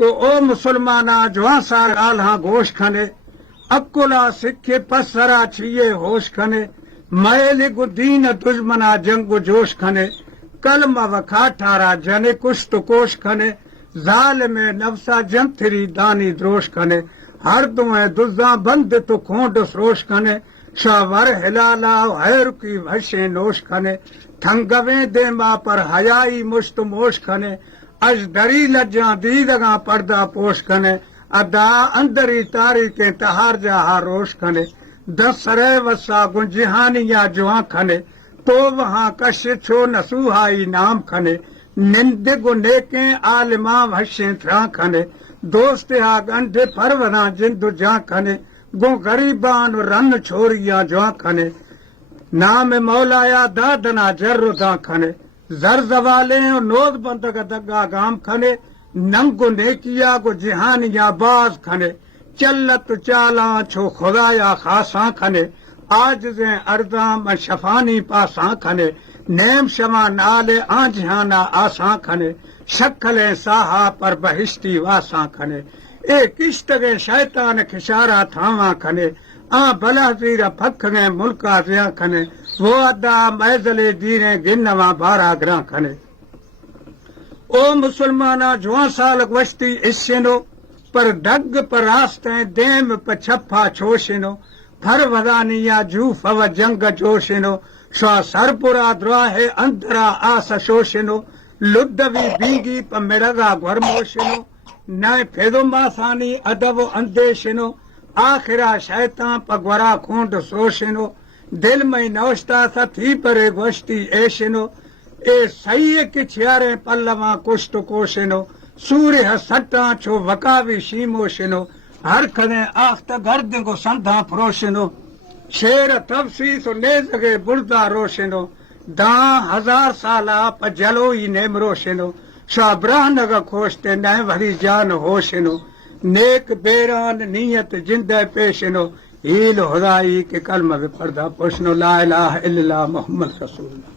تو او مسلمانا جوان سال آلہاں گوش کھنے اکلا سکھے پسرا چھیے ہوش کھنے میل گو دین دشمنا جنگ جوش کھنے کلمہ وکھا ٹھارا جنے کشت کوش کھنے ظالم نفسا جنتری دانی دروش کھنے ہر دوئیں دزاں بند تو کھونڈ سروش کھنے شاور ہلالا حیر کی بھشیں نوش کھنے تھنگویں دے ماں پر حیائی مشت موش کھنے اج دری لجاں دیدگاں پردہ پوش کھنے ادا اندری تاریخیں تہار جہاں روش کھنے دسرے وسا گنجہانیاں جوان کھنے تو وہاں کش چھو نسوہائی نام کھنے نند گو نیکیں عالماں بھشیں تھراں کھنے دوست ہا گنڈ پروراں جندو جاں کھنے گو غریبان رن چھوریاں جوان کھنے نام مولایا دادنا جر داں کھنے زر زوالیں نوز بندگ دگا گام کھنے ننگو نیکیا گو جہانیاں باز کھنے چلت چالاں چھو خدایا خاصاں کھنے آجزیں ارضاں میں شفانی پاساں کھنے نیم شما نالے آنجہانا آساں کھنے شکلیں ساہا پر بہشتی واساں کھنے اے کشتگے شیطان کھشارا تھاواں کھنے آن بلا زیرہ پھکھنے ملکا زیاں کھنے وہ ادا میزلے دینے گنواں بارہ گراں کھنے او مسلمانا جوان سالک وشتی اشنو پر دگ پر راستیں دیم پر چھپا چھوشنو پھر ودانیا جو فو جنگ جوشنو شوا سرپورا دراہ اندرا آس شوشنو لدوی بینگی پر مرگا گھرموشنو نائے پھیدو ماسانی ادب اندیشنو آخرا شیطان پر گورا کھونڈ سوشنو دل میں نوشتا سا تھی پر گوشتی ایشنو اے سیئے کی چھیاریں پلواں کشت کوشنو سورہ سٹاں چھو وکاوی شیموشنو ہر کھنے آخت گرد کو سندھا پروشنو شیر تفسیس و نیزگے بردہ روشنو داں ہزار سالہ پا جلوئی نیم روشنو شاہ برہنگ کھوشتے نئے بھری جان ہوشنو نیک بیران نیت جندے پیشنو ہیل خدائی کے کلمہ پردہ پوشنو لا الہ الا اللہ محمد رسول اللہ